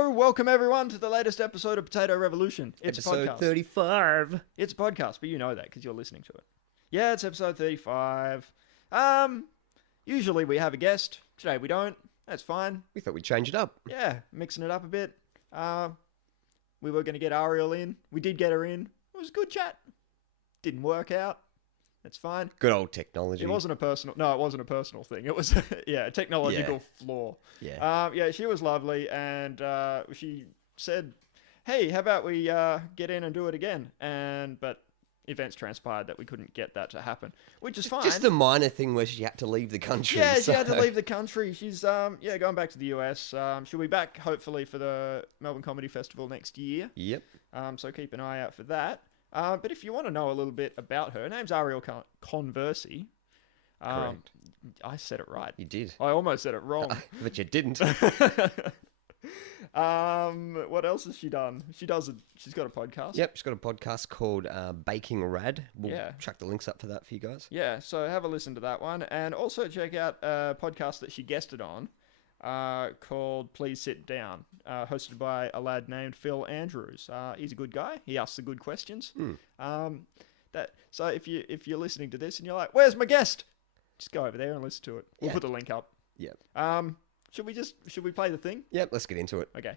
Hello, welcome everyone to the latest episode of Potato Revolution. It's a Episode podcast. 35. It's a podcast, but you know that because you're listening to it. Yeah, it's episode 35. Usually we have a guest. Today we don't. That's fine. We thought we'd change it up. Yeah, mixing it up a bit. We were going to get Ariel in. We did get her in. It was a good chat. Didn't work out. That's fine. Good old technology. It wasn't a personal thing. It was, a technological flaw. Yeah. She was lovely, and she said, hey, how about we get in and do it again? But events transpired that we couldn't get that to happen, which is fine. Just a minor thing where she had to leave the country. Yeah, she had to leave the country. She's, going back to the US. She'll be back, hopefully, for the Melbourne Comedy Festival next year. Yep. So keep an eye out for that. But if you want to know a little bit about her name's Ariel Conversi. Correct. I said it right. You did. I almost said it wrong. But you didn't. What else has she done? She's got a podcast. Yep, she's got a podcast called Baking Rad. We'll Yeah. chuck the links up for that for you guys. Yeah, so have a listen to that one. And also check out a podcast that she guested on called Please Sit Down, hosted by a lad named Phil Andrews. He's a good guy. He asks the good questions. So if you're listening to this and you're like, where's my guest? Just go over there and listen to it. We'll put the link up. Yep. Should we play the thing? Yep, let's get into it. Okay.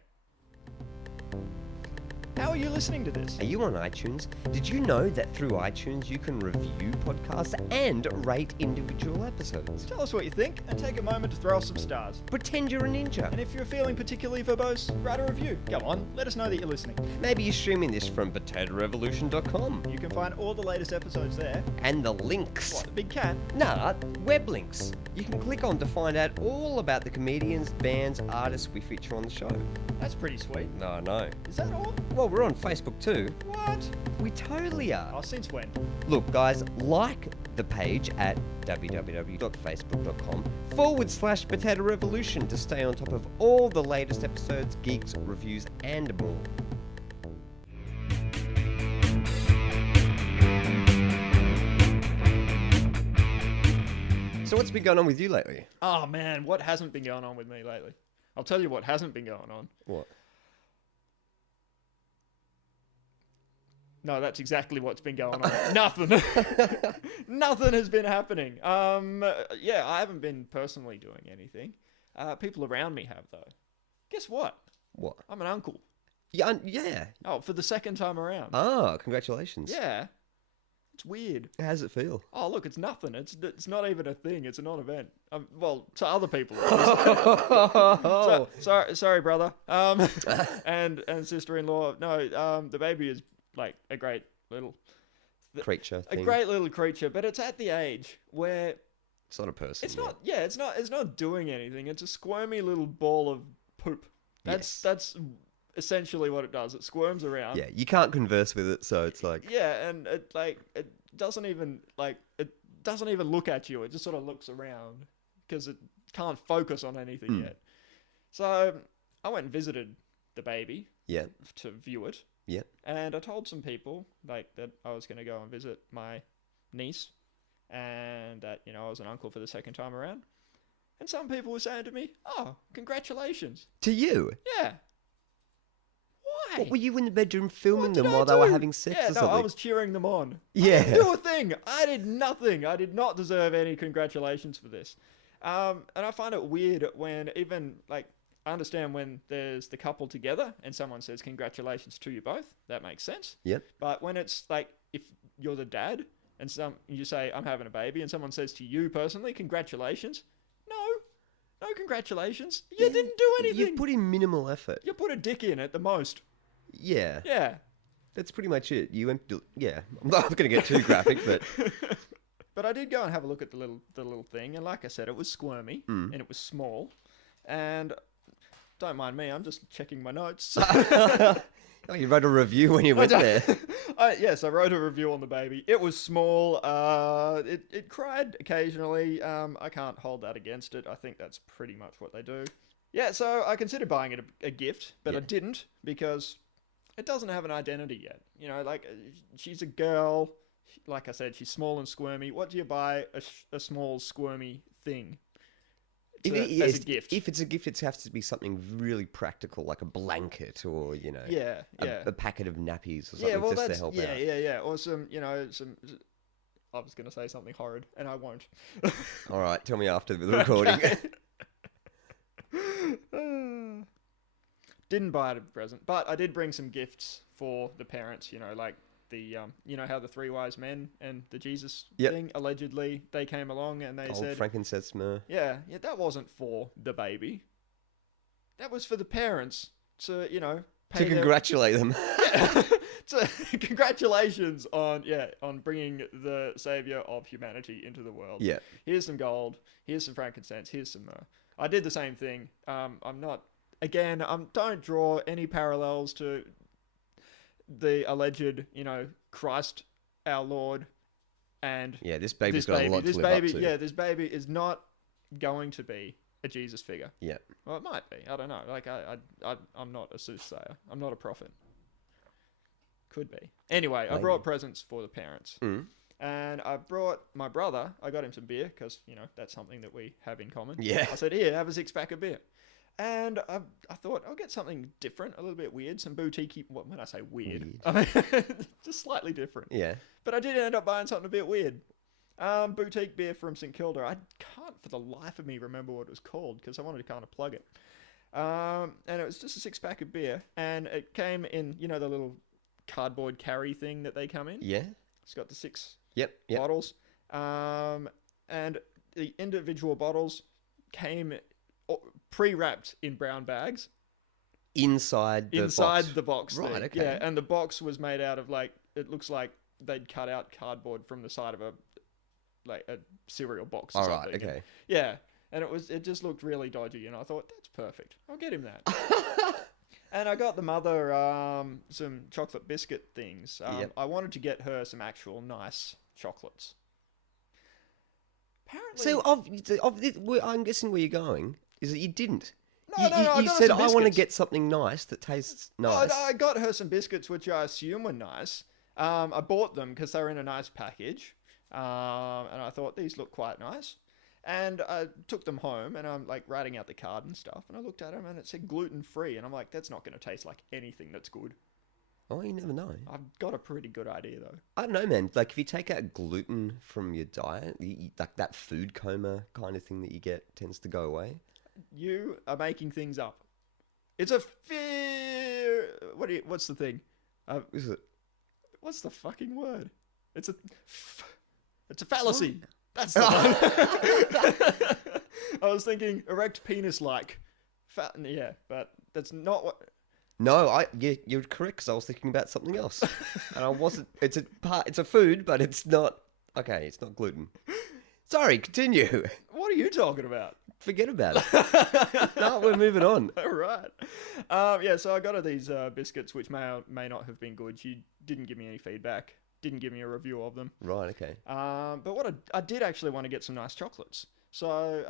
How are you listening to this? Are you on iTunes? Did you know that through iTunes you can review podcasts and rate individual episodes? Tell us what you think and take a moment to throw us some stars. Pretend you're a ninja. And if you're feeling particularly verbose, write a review. Go on, let us know that you're listening. Maybe you're streaming this from potatorevolution.com. You can find all the latest episodes there. And the links. What, the big cat? Nah, web links. You can click on to find out all about the comedians, bands, artists we feature on the show. That's pretty sweet. No, no. Is that all? Well, we're on Facebook too. What? We totally are. Oh, since when? Look, guys, like the page at www.facebook.com/Potato Revolution to stay on top of all the latest episodes, geeks, reviews, and more. So what's been going on with you lately? Oh man, what hasn't been going on with me lately? I'll tell you what hasn't been going on. What? No, that's exactly what's been going on. Nothing. Nothing has been happening. I haven't been personally doing anything. People around me have though. Guess what? What? I'm an uncle. Yeah. Oh, for the second time around. Oh, congratulations. Yeah. It's weird. How does it feel? Oh, look, it's nothing. It's not even a thing. It's a non-event. Well, to other people. Sorry, brother. And sister-in-law. No, the baby is like a great little Creature thing. A great little creature, but it's at the age where It's not a person. it's not. Yeah, it's not doing anything. It's a squirmy little ball of poop. That's essentially what it does. It squirms around. Yeah, you can't converse with it, so it's like... Yeah, and it doesn't even look at you. It just sort of looks around because it can't focus on anything yet. So I went and visited the baby. Yeah. To view it. Yeah. And I told some people that I was going to go and visit my niece, and that I was an uncle for the second time around. And some people were saying to me, "Oh, congratulations." To you? Yeah. Why? What, were you in the bedroom filming What did them I while they were do? having sex Yeah, or something? I was cheering them on. Yeah. I didn't do a thing. I did nothing. I did not deserve any congratulations for this. And I find it weird when even, I understand when there's the couple together and someone says congratulations to you both. That makes sense. Yep. But when it's if you're the dad and you say, I'm having a baby, and someone says to you personally, congratulations. No congratulations. You didn't do anything. You've put in minimal effort. You put a dick in at the most. Yeah. Yeah. That's pretty much it. You yeah. I'm not going to get too graphic, but... But I did go and have a look at the little thing, and like I said, it was squirmy, and it was small, and don't mind me, I'm just checking my notes. Oh, you wrote a review when you went there. Yes, I wrote a review on the baby. It was small. It cried occasionally. I can't hold that against it. I think that's pretty much what they do. Yeah, so I considered buying it a gift, but I didn't because it doesn't have an identity yet. She's a girl. Like I said, she's small and squirmy. What do you buy a small squirmy thing? as a gift. If it's a gift, it has to be something really practical, like a blanket or, a packet of nappies or something just to help out. Yeah. Or some. I was going to say something horrid, and I won't. All right, tell me after the recording. Didn't buy it a present, but I did bring some gifts for the parents. Like the how the three wise men and the Jesus thing, allegedly they came along and they said frankincense myrrh. Yeah, that wasn't for the baby. That was for the parents to to congratulate them. So congratulations on bringing the savior of humanity into the world. Yeah. Here's some gold. Here's some frankincense. Here's some myrrh. I did the same thing. Don't draw any parallels to the alleged, Christ our Lord, and this baby's got a lot to live up to. Yeah, this baby is not going to be a Jesus figure. Yeah. Well, it might be. I don't know. Like I'm not a soothsayer. I'm not a prophet. Could be. Anyway, I brought presents for the parents. Mm. And I brought my brother, I got him some beer because, that's something that we have in common. Yeah. I said, here, have a 6-pack of beer. And I thought, I'll get something different, a little bit weird, some boutique. When I say weird. I mean, just slightly different. Yeah. But I did end up buying something a bit weird. Boutique beer from St Kilda. I can't for the life of me remember what it was called because I wanted to kind of plug it. And it was just a 6-pack of beer. And it came in, the little cardboard carry thing that they come in. Yeah. It's got the 6 Yep. bottles. And the individual bottles came pre-wrapped in brown bags. Inside the box. Right, thing. okay. Yeah, and the box was made out of it looks like they'd cut out cardboard from the side of a cereal box or something. Right, okay. And, it just looked really dodgy, and I thought, that's perfect. I'll get him that. And I got the mother some chocolate biscuit things. I wanted to get her some actual nice chocolates. Apparently, I'm guessing where you're going is that you didn't. No, you said I want to get something nice that tastes nice. No, I got her some biscuits, which I assume were nice. I bought them because they were in a nice package, and I thought these look quite nice. And I took them home, and I'm writing out the card and stuff, and I looked at them, and it said gluten-free, and I'm like, that's not going to taste like anything that's good. Oh, you never know. I've got a pretty good idea, though. I don't know, man. If you take out gluten from your diet, that food coma kind of thing that you get tends to go away. You are making things up. It's a fear. What's the thing? Is it? What's the fucking word? It's a fallacy. What? That's the one. I was thinking erect penis-like. Yeah, but that's not what... No, you're correct because I was thinking about something else. And I wasn't... It's a food, but it's not... Okay, it's not gluten. Sorry, continue. What are you talking about? Forget about it. No, we're moving on. All right. So I got her these biscuits, which may or may not have been good. She didn't give me any feedback. Didn't give me a review of them. Right, okay. But what I did actually want to get some nice chocolates. So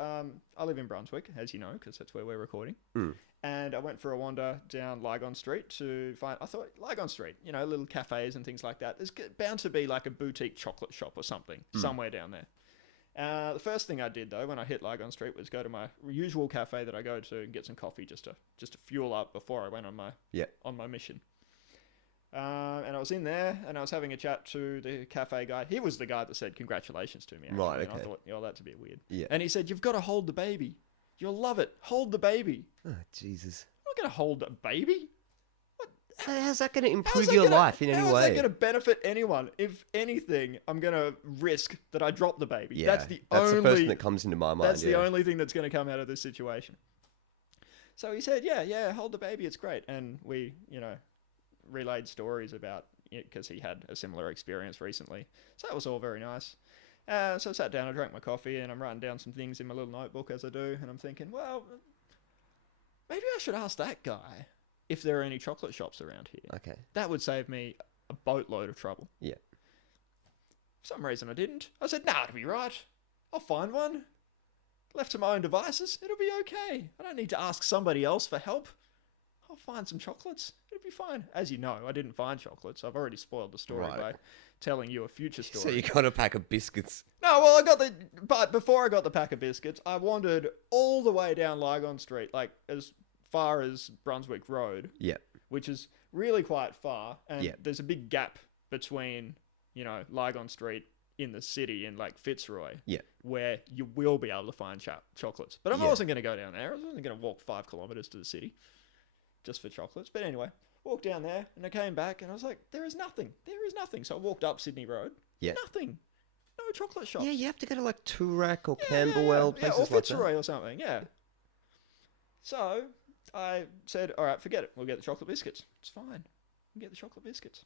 I live in Brunswick, as you know, because that's where we're recording. Mm. And I went for a wander down Lygon Street to find... I thought, Lygon Street, little cafes and things like that. There's bound to be like a boutique chocolate shop or something somewhere down there. The first thing I did, though, when I hit Lygon Street was go to my usual cafe that I go to and get some coffee just to fuel up before I went on my mission. And I was in there, and I was having a chat to the cafe guy. He was the guy that said congratulations to me, actually. Right, okay. And I thought, that's a bit weird. Yeah. And he said, you've got to hold the baby. You'll love it. Hold the baby. Oh, Jesus. I'm not going to hold a baby. How's that going to improve your life in any way? How is that going to benefit anyone? If anything, I'm going to risk that I drop the baby. Yeah, that's the first thing that comes into my mind. That's the only thing that's going to come out of this situation. So he said, yeah, hold the baby. It's great. And we, relayed stories about it because he had a similar experience recently. So that was all very nice. So I sat down, I drank my coffee, and I'm writing down some things in my little notebook as I do. And I'm thinking, well, maybe I should ask that guy if there are any chocolate shops around here. Okay. That would save me a boatload of trouble. Yeah. For some reason I didn't. I said, it'll be right. I'll find one. Left to my own devices, it'll be okay. I don't need to ask somebody else for help. I'll find some chocolates. It'll be fine. As you know, I didn't find chocolates. I've already spoiled the story Right. by telling you a future story. So you got a pack of biscuits. No, well, but before I got the pack of biscuits, I wandered all the way down Lygon Street, like as far as Brunswick Road, Yeah. which is really quite far, and Yeah. there's a big gap between, Lygon Street in the city and like Fitzroy, Yeah. where you will be able to find chocolates. But I Yeah. wasn't going to go down there. I was only going to walk 5 kilometers to the city just for chocolates. But anyway, walked down there and I came back and I was like, there is nothing. There is nothing. So I walked up Sydney Road. Yeah. Nothing. No chocolate shops. Yeah, you have to go to like Toorak or Yeah, Camberwell, yeah, places or like that. Fitzroy or something, yeah. So I said, all right, forget it. We'll get the chocolate biscuits. It's fine. We'll get the chocolate biscuits.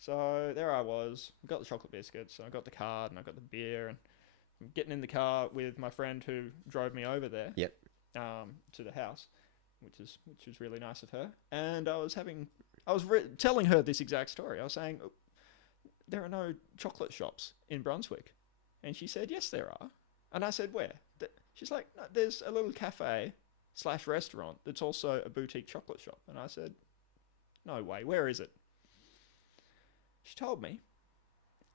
So there I was. I got the chocolate biscuits. I got the card and I got the beer. And I'm getting in the car with my friend who drove me over there. Yep. To the house, which is really nice of her. And I was telling her this exact story. I was saying, "Oh, there are no chocolate shops in Brunswick," and she said, "Yes, there are." And I said, "Where?" She's like, "No, there's a little cafe/restaurant that's also a boutique chocolate shop." And I said, "No way, where is it?" She told me,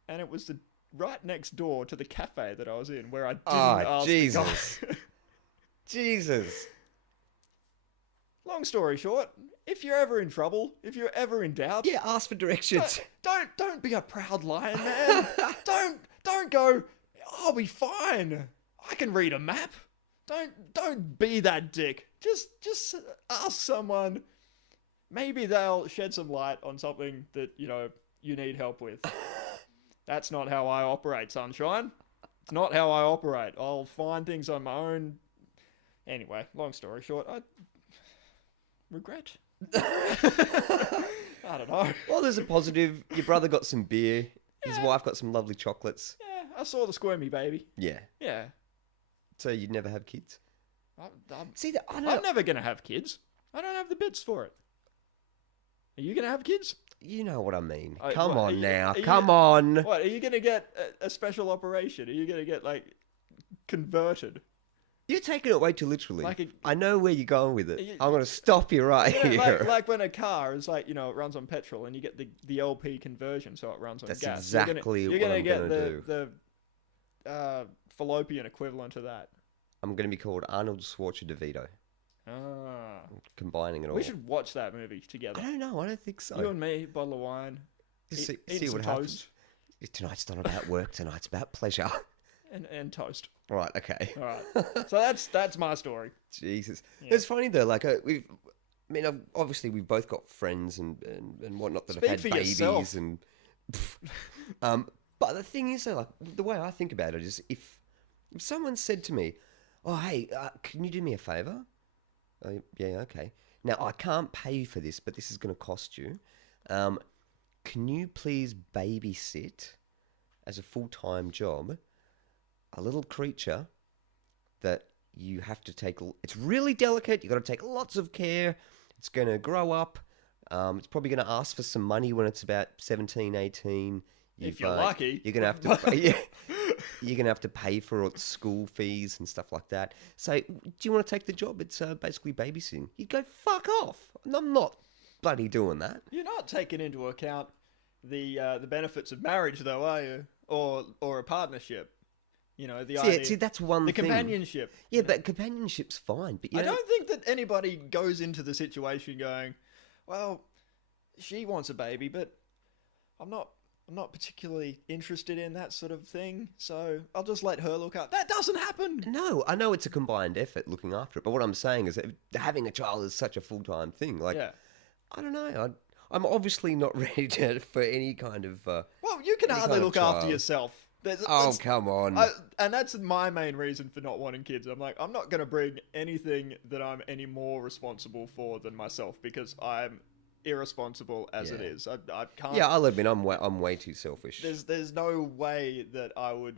and it was right next door to the cafe that I was in, where I didn't ask Jesus. the guy. Jesus. Long story short, if you're ever in trouble, if you're ever in doubt, Yeah, ask for directions. don't be a proud lion, man. don't go, I'll be fine. I can read a map. Don't be that dick. Just ask someone. Maybe they'll shed some light on something that, you need help with. That's not how I operate, sunshine. It's not how I operate. I'll find things on my own. Anyway, long story short, I regret. I don't know. Well, there's a positive. Your brother got some beer. His Yeah. wife got some lovely chocolates. Yeah, I saw the squirmy baby. Yeah. Yeah. So you'd never have kids? I'm See, I don't I'm never going to have kids. I don't have the bits for it. Are you going to have kids? You know what I mean. Oh, Come what, on are you- now. are you- Come on. What, are you going to get a special operation? Are you going to get, converted? You're taking it way too literally. Like a- I know where you're going with it. You- I'm going to stop you right Yeah, here. like when a car is it runs on petrol and you get the LP conversion so it runs on That's gas. exactly you're what gonna I'm get gonna the fallopian equivalent of that. I'm going to be called Arnold Schwarzenegger DeVito. Ah. Combining it all. We should watch that movie together. I don't know. I don't think so. You and me, bottle of wine, Just eating see some what toast happens. Tonight's not about work. Tonight's about pleasure. and toast. Right. Okay. All right. So that's my story. Jesus. Yeah. It's funny though. Like obviously we've both got friends and whatnot that Speak have for had babies yourself. and. But the thing is though, like the way I think about it is if someone said to me, "Oh hey, can you do me a favor?" Oh, yeah, okay. Now I can't pay for this, but this is going to cost you. Can you please babysit as a full-time job a little creature that you have to take? It's really delicate. You've got to take lots of care. It's going to grow up. It's probably going to ask for some money when it's about 17, 18. If you're lucky. You're going to have to pay, yeah, you're going to have to pay for school fees and stuff like that. So do you want to take the job? It's basically babysitting. You'd go, fuck off. I'm not bloody doing that. You're not taking into account the benefits of marriage, though, are you? Or a partnership. The idea, See, that's one the thing. companionship. Yeah, but companionship's fine. But I don't think that anybody goes into the situation going, well, she wants a baby, but I'm not particularly interested in that sort of thing, so I'll just let her look up. That doesn't happen. No, I know it's a combined effort looking after it, but what I'm saying is that having a child is such a full-time thing. Like, Yeah. I don't know. I'm obviously not ready for any kind of... Well, you can Any hardly kind of look after child. yourself. oh, come on. And that's my main reason for not wanting kids. I'm like, I'm not going to bring anything that I'm any more responsible for than myself because I'm irresponsible as it Yeah. is. I can't. Yeah, I'll admit I'm way too selfish. There's no way that I would,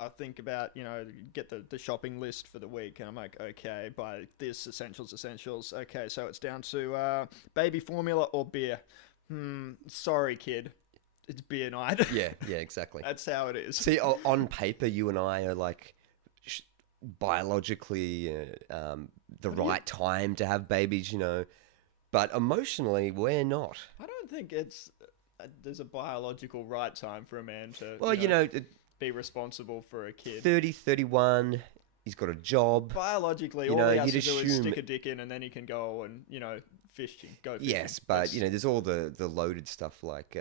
I think about, get the shopping list for the week and I'm like, okay, buy this, essentials. Okay, so it's down to baby formula or beer. Sorry, kid. It's beer night. Yeah, exactly. That's how it is. See, on paper, you and I are like, biologically the right time to have babies, but emotionally we're not. I don't think there's a biological right time for a man to Well, be responsible for a kid. 30, 31, he's got a job. Biologically, You all know, he has to you'd do is assume- stick a dick in, and then he can go and fishing. Go fishing. Yes, but That's- there's all the loaded stuff like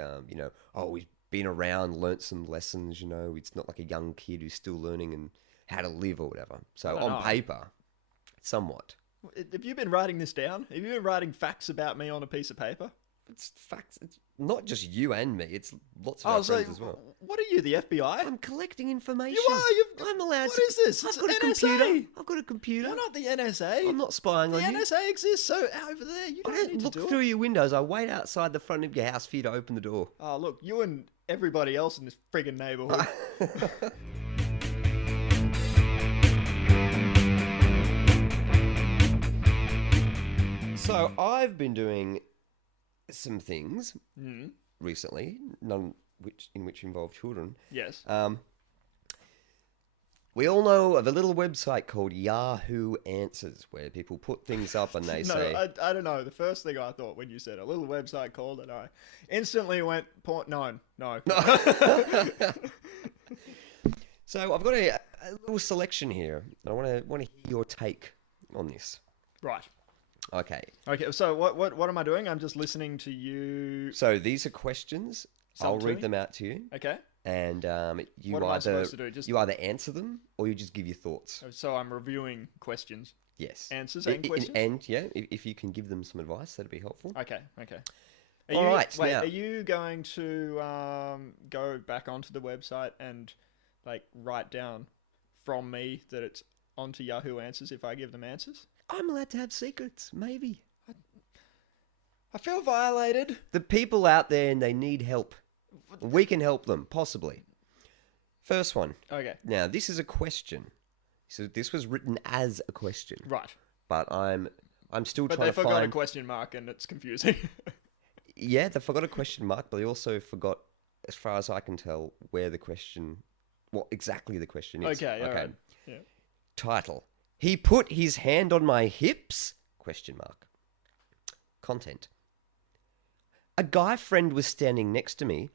oh, he's been around, learnt some lessons. It's not like a young kid who's still learning and how to live or whatever. So I don't on know. paper, somewhat. Have you been writing this down? Have you been writing facts about me on a piece of paper? It's facts. It's not just you and me. It's lots of our so friends as well. what are you, the FBI? I'm collecting information. You are. I'm allowed What to. is this? I've It's got a NSA. computer. I've got a computer. You're not the NSA. I'm not spying The on you. NSA exists, so over there, you I don't don't need look to do through it. your windows. I wait outside the front of your house for you to open the door. Oh, look, you and everybody else in this friggin' neighborhood. So I've been doing some things Mm, recently, none which involve children. yes. We all know of a little website called Yahoo Answers, where people put things up and they No, say, I don't know. The first thing I thought when you said a little website called it, I instantly went, no. So I've got a little selection here. I want to hear your take on this. Right. Okay. Okay, so what am I doing? I'm just listening to you. So these are questions. I'll to read me? them out to you, Okay. and you What am I supposed to do? Just you either answer them or you just give your thoughts. so I'm reviewing questions, Yes. answers, and questions. And yeah, if you can give them some advice, that'd be helpful. Okay. All right, Wait, now- are you going to go back onto the website and write down from me that it's onto Yahoo Answers if I give them answers? I'm allowed to have secrets, maybe. I feel violated. The people out there and they need help. We can help them, possibly. First one. Okay. Now, this is a question. So this was written as a question, Right. but I'm still But trying they to forgot find. a question mark and it's confusing. Yeah, they forgot a question mark, but they also forgot, as far as I can tell, what exactly the question is. Okay, alright. Yeah. Title: He put his hand on my hips? Question mark. Content: A guy friend was standing next to me.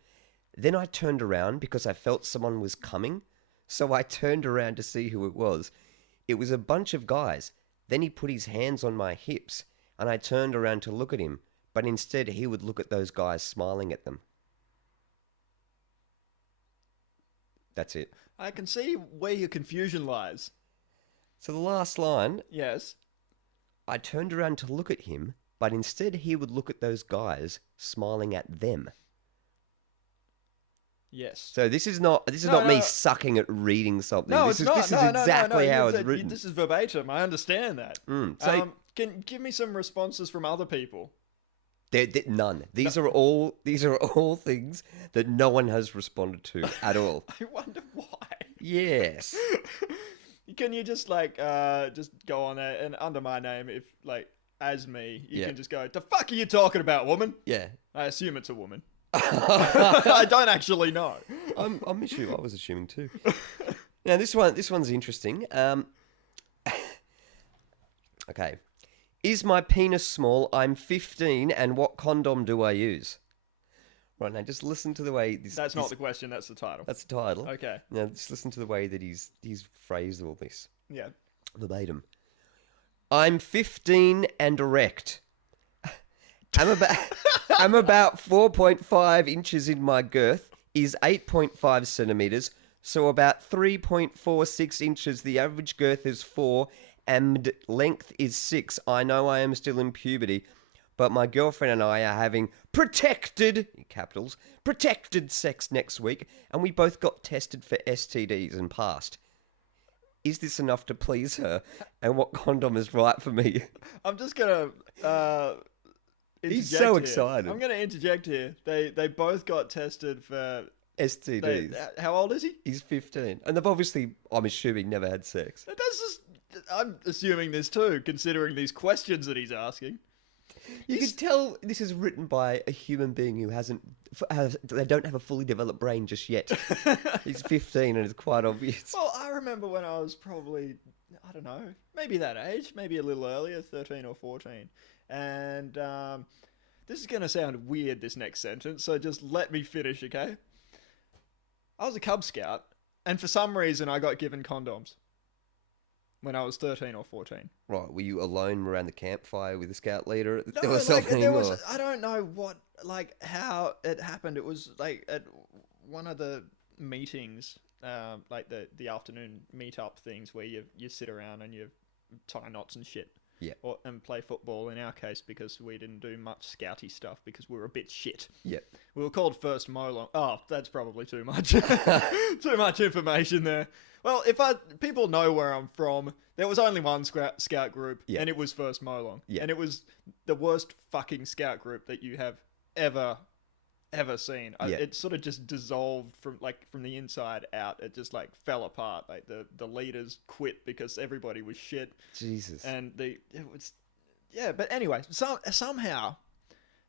Then I turned around because I felt someone was coming. So I turned around to see who it was. It was a bunch of guys. Then he put his hands on my hips and I turned around to look at him. But instead he would look at those guys smiling at them. That's it. I can see where your confusion lies. So the last line, Yes. I turned around to look at him, but instead he would look at those guys smiling at them. Yes. So this is not No, me no. sucking at reading something. No, this it's not. This no, is no, exactly no, how you- it's written. This is verbatim. I understand that. So Can give me some responses from other people. none. These are all things that no one has responded to at all. I wonder why. Yes. Can you just just go on there and under my name, if as me, you Yeah. can just go, the fuck are you talking about, woman? Yeah. I assume it's a woman. I don't actually know. I'm assuming. I was assuming too. Now this one's interesting. Okay. Is my penis small? I'm 15, and what condom do I use? Right, now just listen to the way this. That's not the question. That's the title. That's the title. Okay. Now just listen to the way that he's phrased all this Yeah. verbatim. I'm 15 and erect. I'm about 4.5 inches in my girth. Is 8.5 centimeters. So about 3.46 inches. The average girth is 4 and length is 6. I know I am still in puberty, but my girlfriend and I are having protected, in capitals, protected sex next week, and we both got tested for STDs and passed. Is this enough to please her? And what condom is right for me? I'm just gonna He's interject so here. excited. I'm gonna interject here. They both got tested for. STDs. How old is he? He's 15. And they've obviously, I'm assuming, never had sex. That's just. I'm assuming this too, considering these questions that he's asking. You can tell this is written by a human being who they don't have a fully developed brain just yet. He's 15 and it's quite obvious. Well, I remember when I was probably, I don't know, maybe that age, maybe a little earlier, 13 or 14. And this is going to sound weird, this next sentence, so just let me finish, okay? I was a Cub Scout, and for some reason I got given condoms when I was 13 or 14. Right, were you alone around the campfire with the scout leader? No, there was, I don't know how it happened. It was like at one of the meetings, like the afternoon meet-up things where you sit around and you tie knots and shit. Yeah. And play football in our case because we didn't do much scouty stuff because we were a bit shit. Yeah. We were called First Molong. Oh, that's probably too much. Too much information there. Well, people know where I'm from. There was only one scout group, and it was First Molong. Yeah. And it was the worst fucking scout group that you have ever seen. It sort of just dissolved from the inside out. It just like fell apart. Like the leaders quit because everybody was shit. Jesus. And but anyway, somehow,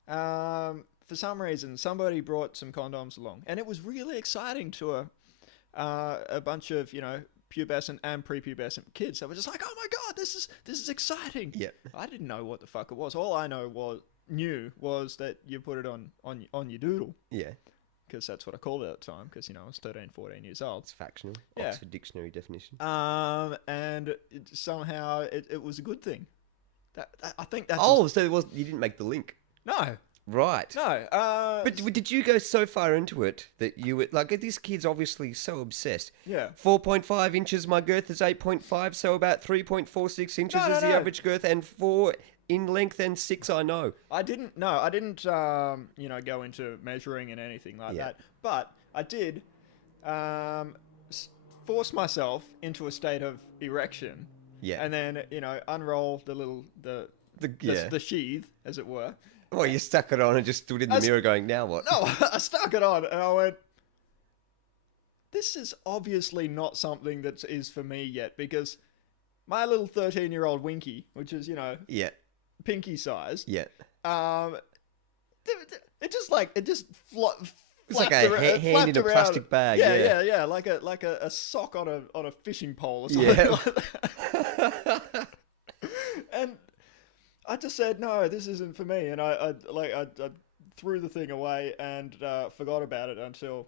for some reason, somebody brought some condoms along, and it was really exciting to a bunch of pubescent and prepubescent kids. They were just like, "Oh my god, this is exciting!" Yeah. I didn't know what the fuck it was. All I knew was that you put it on your doodle. Yeah. Because that's what I called it at the time, because, I was 13, 14 years old. It's factional. Yeah. Oxford Dictionary definition. And somehow it was a good thing. I think that's... Oh, so you didn't make the link? No. Right. No. But did you go so far into it that you were... Like, this kid's obviously so obsessed. Yeah. 4.5 inches, my girth is 8.5, so about 3.46 inches is the average girth, and 4... in length and 6, I know. I didn't go into measuring and anything like that. But I did force myself into a state of erection. Yeah. And then, unroll the sheath, as it were. Well, you stuck it on and just stood in the mirror going, now what? No, I stuck it on and I went, this is obviously not something that is for me yet, because my little 13-year-old Winky, which is, Yeah. pinky sized. Yeah. It just It's like a hand in a plastic bag. Yeah. Like a sock on a fishing pole or something like that. And I just said, no, this isn't for me. And I threw the thing away and forgot about it until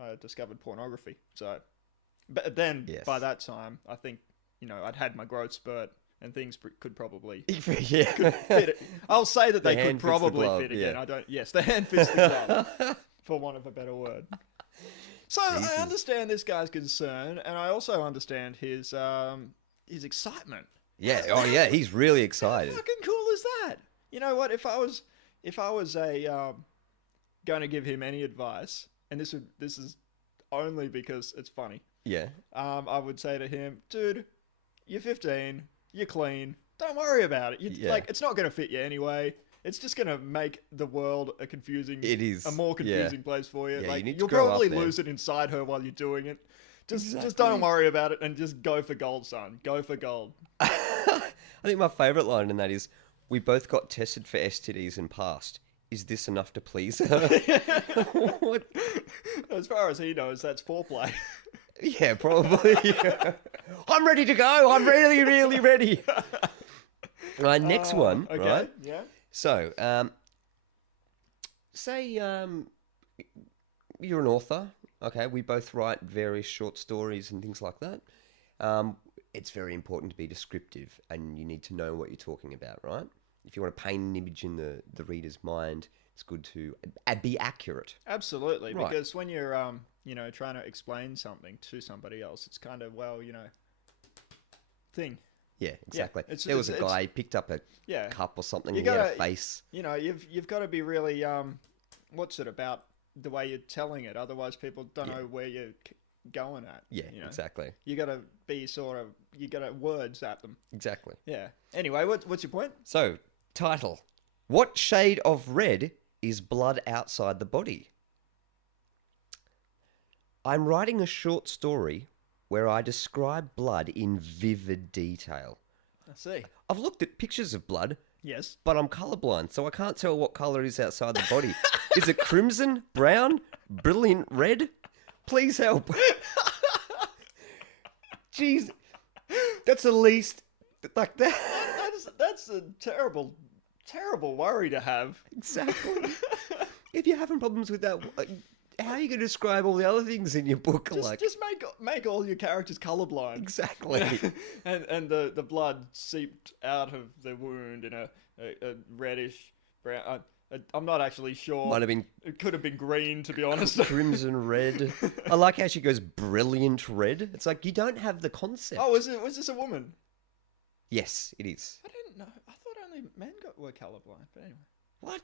I discovered pornography. So, but then by that time, I think I'd had my growth spurt. And things could probably could fit it. I'll say that they could probably fit again. I don't. Yes, the hand fits the glove, for want of a better word. So Jesus. I understand this guy's concern, and I also understand his excitement. Yeah. Oh, yeah. He's really excited. How fucking cool is that? You know what? If I was going to give him any advice, and this is only because it's funny. Yeah. I would say to him, dude, you're 15. You're clean. Don't worry about it. It's not going to fit you anyway. It's just going to make the world a more confusing place for you. Yeah, you'll probably lose it inside her while you're doing it. Just don't worry about it and just go for gold, son. Go for gold. I think my favourite line in that is, we both got tested for STDs and passed. Is this enough to please her? What? As far as he knows, that's foreplay. Yeah, probably. I'm ready to go. I'm really, really ready. Right, next one. Okay. Right? Yeah. So, say you're an author. Okay, we both write various short stories and things like that. It's very important to be descriptive, and you need to know what you're talking about, right? If you want to paint an image in the reader's mind, it's good to be accurate. Absolutely, right. Because when you're trying to explain something to somebody else, it's kind of thing. Yeah, exactly. Yeah, there was a guy picked up a cup or something. He had a face. You've got to be really what's it about the way you're telling it? Otherwise, people don't know where you're going at. Yeah, exactly. You got to be you got to words at them. Exactly. Yeah. Anyway, what's your point? So, title: What shade of red is blood outside the body? I'm writing a short story where I describe blood in vivid detail. I see. I've looked at pictures of blood Yes. but I'm colorblind, so I can't tell what color is outside the body. Is it crimson, brown, brilliant red? Please help. Jeez, that's the least like that. That's a terrible, terrible worry to have. Exactly. If you're having problems with that, how are you going to describe all the other things in your book? Just make all your characters colorblind. Exactly. and the blood seeped out of the wound in a reddish brown. I'm not actually sure. Might have been It could have been green, to be honest. crimson red. I like how she goes brilliant red. It's like you don't have the concept. Oh, was this a woman? Yes, it is. I didn't know. I thought only men were colorblind. But anyway, What?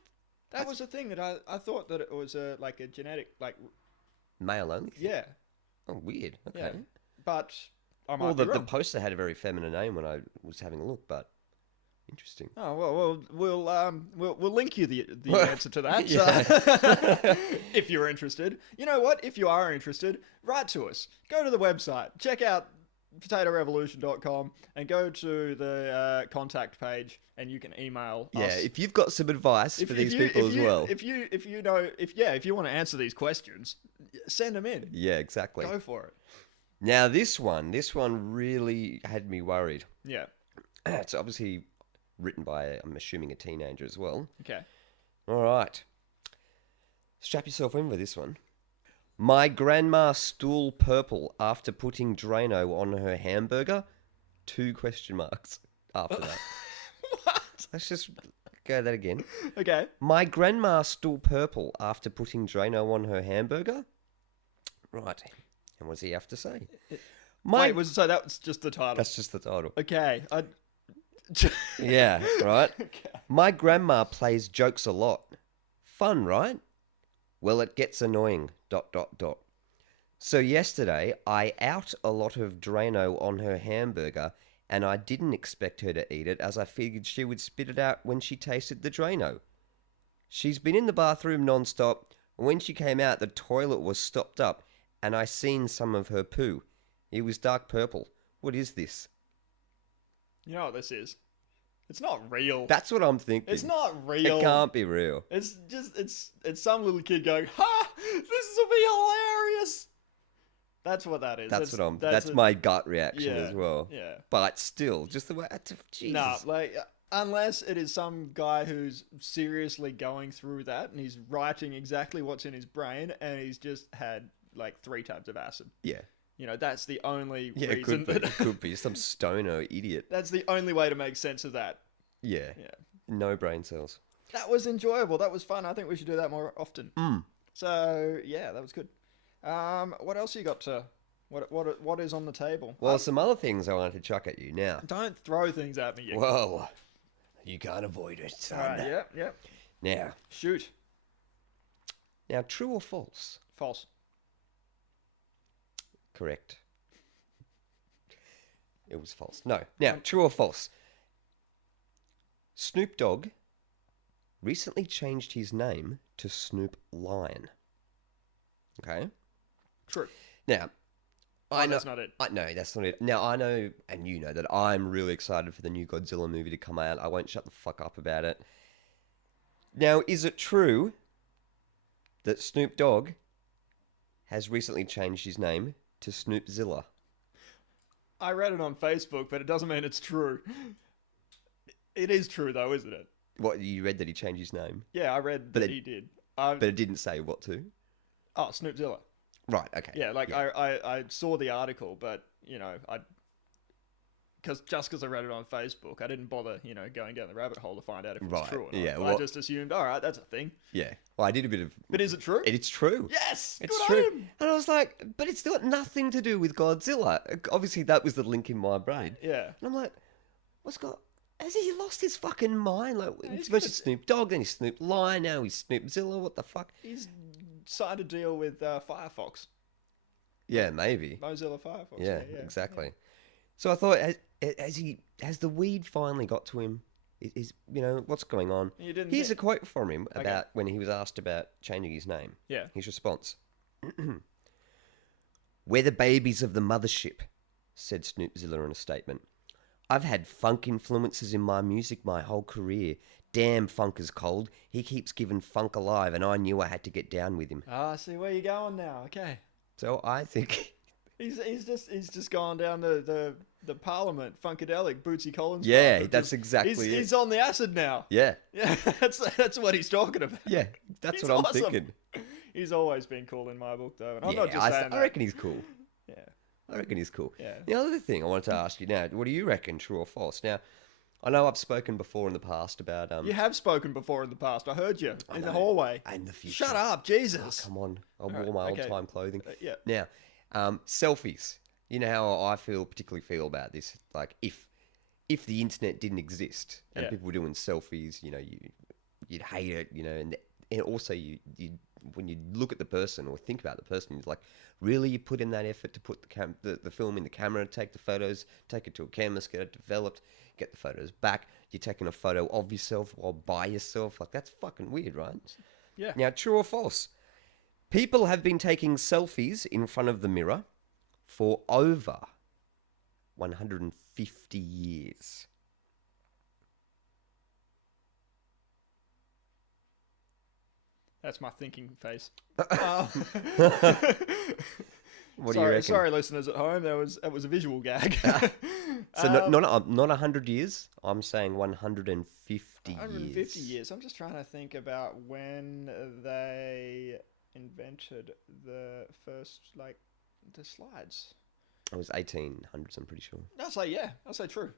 that was a thing that I thought that it was like a genetic Male only? yeah. Oh, weird. Okay. Yeah. But I might Well, be the wrong. poster had a very feminine name when I was having a look, but interesting. Oh well, we'll link you the answer to that Yeah. if you're interested. You know what? If you are interested, write to us. Go to the website. Check out potatorevolution.com and go to the contact page, and you can email Yeah, us. if you've got some advice for these people as well. If you want to answer these questions, send them in. Yeah, exactly. Go for it. Now this one really had me worried. Yeah. It's obviously written by, I'm assuming, a teenager as well. Okay. All right. Strap yourself in with this one. My grandma stool purple after putting Drano on her hamburger? 2 question marks after that. What? Let's just go that again. Okay. My grandma stool purple after putting Drano on her hamburger? Right. And what does he have to say? So that was just the title. That's just the title. Okay. Yeah, right? Okay. My grandma plays jokes a lot. Fun, right? Well, it gets annoying. ... So yesterday, I out a lot of Drano on her hamburger, and I didn't expect her to eat it, as I figured she would spit it out when she tasted the Drano. She's been in the bathroom non-stop. When she came out, the toilet was stopped up, and I seen some of her poo. It was dark purple. What is this? You know what this is? It's not real. That's what I'm thinking. It's not real. It can't be real. It's just it's some little kid going, "Ha! This will be hilarious." That's what that is. That's my gut reaction yeah, as well. Yeah. But still, just the way. Jesus. No, unless it is some guy who's seriously going through that and he's writing exactly what's in his brain and he's just had 3 tabs of acid. Yeah. You know, that's the only Yeah, reason it could be some stoner idiot. That's the only way to make sense of that. Yeah. Yeah. No brain cells. That was enjoyable. That was fun. I think we should do that more often. So yeah, that was good. What else you got to? What is on the table? Well, some other things I wanted to chuck at you now. Don't throw things at me. You. Well, you can't avoid it, son. All right. Yeah. Now, Shoot. Now, true or false? False. Correct. It was false. No. Now, true or false? Snoop Dogg recently changed his name to Snoop Lion. Okay? True. Now, I know that's not it. No, that's not it. Now, I know, and you know, that I'm really excited for the new Godzilla movie to come out. I won't shut the fuck up about it. Now, is it true that Snoop Dogg has recently changed his name to Snoopzilla? I read it on Facebook, but it doesn't mean it's true. It is true, though, isn't it? What, you read that he changed his name? Yeah, I read that he did. But it didn't say what to? Oh, Snoopzilla. Right, okay. Yeah, I saw the article, but, you know, because I read it on Facebook, I didn't bother, going down the rabbit hole to find out if it was true or not. Yeah, I just assumed, all right, that's a thing. Yeah. Well, I did a bit of... But is it true? It's true. Yes! It's good true. on him! And I was like, but it's got nothing to do with Godzilla. Obviously, that was the link in my brain. Yeah. And I'm like, has he lost his fucking mind? Like, he's first it's Snoop Dogg, then he's Snoop Lion, now he's Snoopzilla. What the fuck? He's signed a deal with Firefox. Yeah, maybe. Mozilla Firefox. Yeah, exactly. So I thought, has the weed finally got to him? Is what's going on? Here's a quote from him about when he was asked about changing his name. Yeah. His response: "We're the babies of the mothership," said Snoopzilla in a statement. I've had funk influences in my music my whole career. Damn, funk is cold. He keeps giving funk alive, and I knew I had to get down with him. Ah, I see where you're going now. Okay. So I think, He's just gone down the Parliament Funkadelic Bootsy Collins. yeah, path. that's exactly it. He's on the acid now. Yeah, Yeah, that's what he's talking about. yeah, that's He's what I'm awesome. thinking. He's always been cool in my book, though, and I'm Yeah, not just saying I reckon he's cool. that. I reckon he's cool. Yeah. The other thing I wanted to ask you now, what do you reckon, true or false? Now, I know I've spoken before in the past about You have spoken before in the past. I heard you in the know. hallway. in the future. Shut up, Oh, Jesus. come on, I All wore right, my okay. old time clothing. Yeah. Now, selfies. You know how I particularly feel about this. Like if the internet didn't exist and Yeah. people were doing selfies, you'd hate it. And also you when you look at the person or think about the person, it's like, really, you put in that effort to put the film in the camera, take the photos, take it to a canvas, get it developed, get the photos back. You're taking a photo of yourself or by yourself. Like, that's fucking weird, right? Yeah. Now, true or false? People have been taking selfies in front of the mirror for over 150 years. That's my thinking face. What do you reckon? Sorry, listeners at home. That was a visual gag. So not 100 years. I'm saying 150 years. 150 years. I'm just trying to think about when they invented the first, the slides. It was 1800s, I'm pretty sure. I'll say yeah. I'll say true.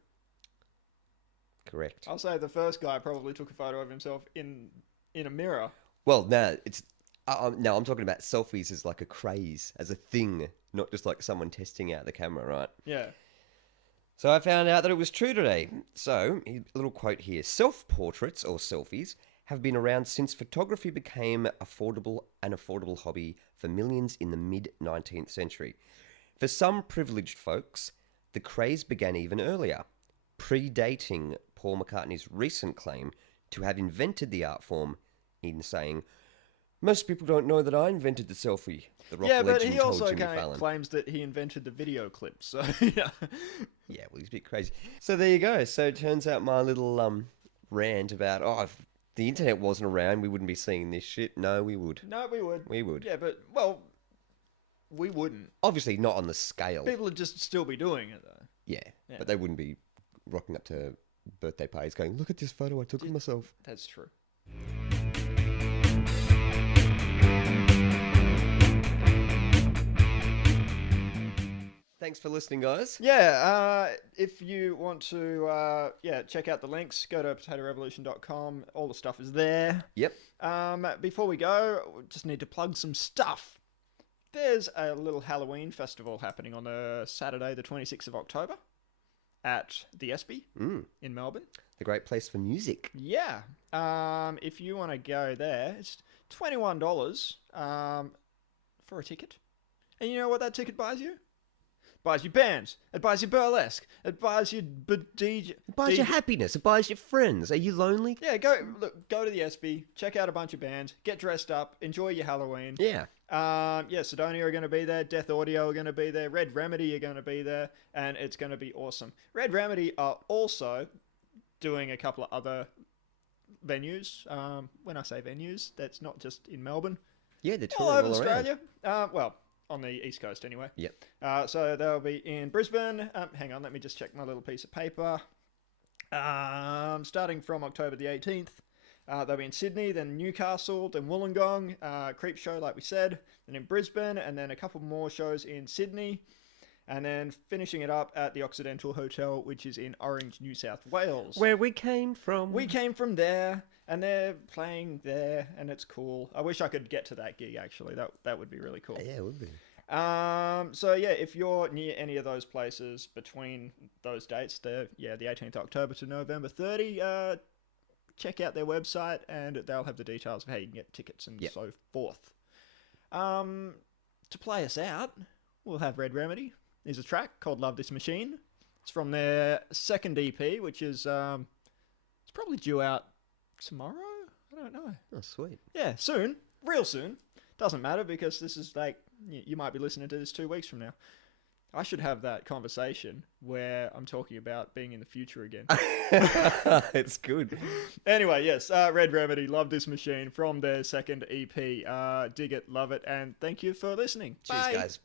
Correct. I'll say the first guy probably took a photo of himself in a mirror. Well, no, it's no. I'm talking about selfies as like a craze, as a thing, not just like someone testing out the camera, right? Yeah. So I found out that it was true today. So, a little quote here. Self-portraits, or selfies, have been around since photography became an affordable hobby for millions in the mid-19th century. For some privileged folks, the craze began even earlier, predating Paul McCartney's recent claim to have invented the art form in saying, "Most people don't know that I invented the selfie." The rock Yeah, but legend he told also Jimmy kind of Fallon. claims that he invented the video clip. So yeah. Yeah, well, he's a bit crazy. So there you go. So it turns out my little rant about, if the internet wasn't around, we wouldn't be seeing this shit. No, we would. No, we would. We would. Yeah, but we wouldn't. Obviously not on the scale. People would just still be doing it though. Yeah, Yeah. but they wouldn't be rocking up to birthday parties going, "Look at this photo I took of myself." That's true. Thanks for listening, guys. Yeah, if you want to check out the links, go to potatorevolution.com. All the stuff is there. Yep. Before we go, we just need to plug some stuff. There's a little Halloween festival happening on the Saturday, the 26th of October, at the Espy in Melbourne. The great place for music. Yeah. If you want to go there, it's $21 for a ticket. And you know what that ticket buys you? It buys you bands. It buys you burlesque. It buys you DJ. It buys you happiness. It buys you friends. Are you lonely? Yeah, go to the SB, check out a bunch of bands, get dressed up, enjoy your Halloween. Yeah. Sidonia are going to be there, Death Audio are going to be there, Red Remedy are going to be there, and it's going to be awesome. Red Remedy are also doing a couple of other venues. When I say venues, that's not just in Melbourne. Yeah, they're All touring over all around. Australia. On the East Coast anyway. Yep. So they'll be in Brisbane. Hang on, let me just check my little piece of paper. Starting from October the 18th. They'll be in Sydney, then Newcastle, then Wollongong, Creep Show, like we said, then in Brisbane, and then a couple more shows in Sydney, and then finishing it up at the Occidental Hotel, which is in Orange, New South Wales. Where we came from. We came from there, and they're playing there, and it's cool. I wish I could get to that gig, actually. That would be really cool. Yeah, it would be. So yeah, if you're near any of those places between those dates, the 18th October to November 30, check out their website and they'll have the details of how you can get tickets and so forth. To play us out, we'll have Red Remedy. There's a track called Love This Machine. It's from their second EP, which is it's probably due out tomorrow? I don't know. Oh, sweet. Yeah, soon. Real soon. Doesn't matter because this is you might be listening to this 2 weeks from now. I should have that conversation where I'm talking about being in the future again. It's good. Anyway, yes, Red Remedy, Love This Machine from their second EP. Dig it, love it, and thank you for listening. Cheers, Bye. guys.